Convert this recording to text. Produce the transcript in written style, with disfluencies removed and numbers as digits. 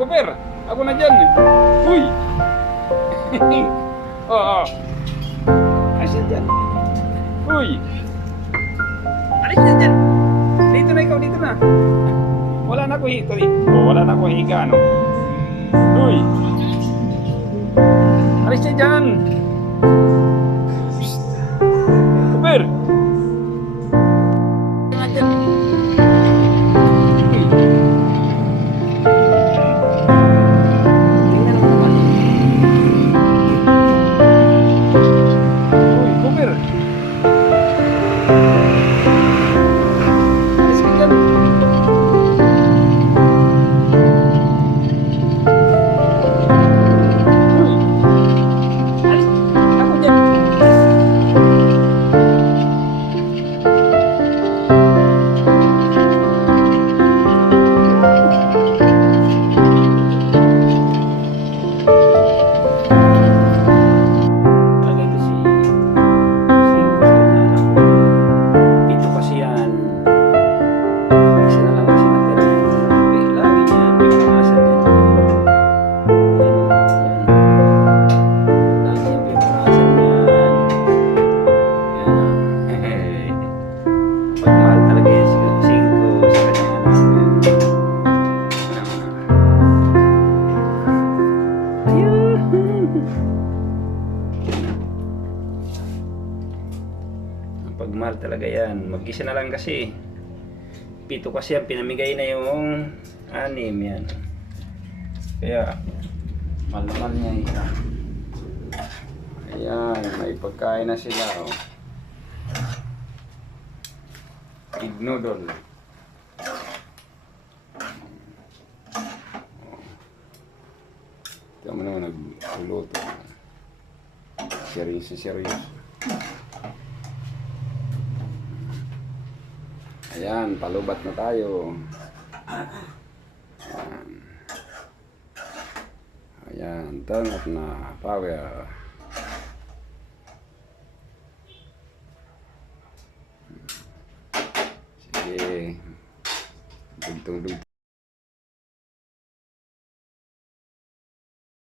Cooper, ako na dyan. Uy! Oo. Asan dyan? Uy! Alis na dyan. Dito na ikaw, dito na. Wala na ako hito eh. Wala na ako higa, no? Uy! Alis na dyan. Psst. Cooper! Pagmahal talaga yan. Mag-isa na lang kasi. 7 kasi yan. Pinamigay na yung 6 yan. Kaya mahal niya isa. Ayan. May pagkain na sila. Oh. Egg noodle. Ito mo naman nagluluto. Serious. Ayan, palubat na tayo. Ayan, turn off na power. Sige. Dugtong.